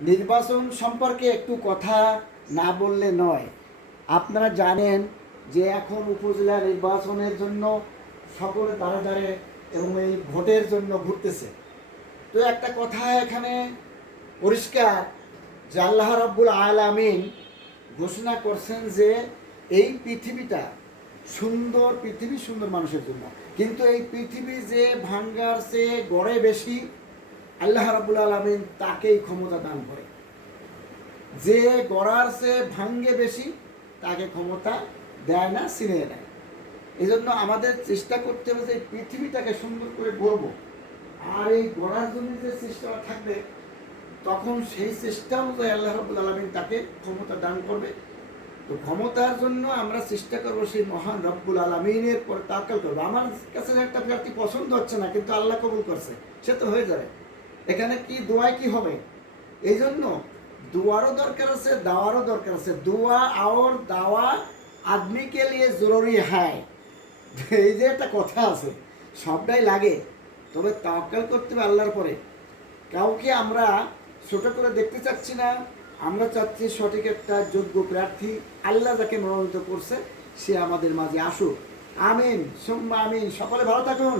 নির্বাচন সম্পর্কে একটু কথা না বললে নয়। আপনারা জানেন যে এখন উপজেলা নির্বাচনের জন্য সকলে দাঁড়ে দাঁড়ে এবং এই ভোটের জন্য ঘুরতেছে। তো একটা কথা এখানে পরিষ্কার যে আল্লাহ রব্বুল আলামিন ঘোষণা করছেন যে এই পৃথিবীটা সুন্দর, পৃথিবী সুন্দর মানুষের জন্য। কিন্তু এই পৃথিবী যে ভাঙ্গার চেয়ে গড়ে বেশি আল্লাহ রাবুল আলমিন তাকেই ক্ষমতা দান করে। যে গড়ার সে ভাঙ্গে বেশি, তাকে ক্ষমতা দেয় না, ছিনিয়ে নেয়। এই জন্য আমাদের চেষ্টা করতে হবে যে পৃথিবীটাকে সুন্দর করে গড়বো। আর এই গড়ার জন্য যে চেষ্টাটা থাকবে, তখন সেই চেষ্টা অনুযায়ী আল্লাহ রবুল আলমিন তাকে ক্ষমতা দান করবে। তো ক্ষমতার জন্য আমরা চেষ্টা করব সেই মহান রব্বুল আলমিনের পর তাকাল করব। আমার কাছে একটা প্রার্থী পছন্দ হচ্ছে না, কিন্তু আল্লাহ কবুল করছে, সে তো হয়ে যাবে। এখানে কি দোয়ায় কি হবে? এই জন্য দোয়ারও দরকার আছে, দাওয়ারও দরকার আছে। দোয়া আর দাওয়া আদমিকে লিয়ে জরুরি হ্যায় এই যে একটা কথা আছে, সবটাই লাগে। তবে তাওয়াক্কাল করতে হবে আল্লাহর পরে। কাউকে আমরা ছোট করে দেখতে চাচ্ছি না। আমরা চাচ্ছি সঠিক একটা যোগ্য প্রার্থী। আল্লাহ যাকে মনোনীত করছে, সে আমাদের মাঝে আসুক। আমিন, সোম্মা আমিন। সকলে ভালো থাকুন।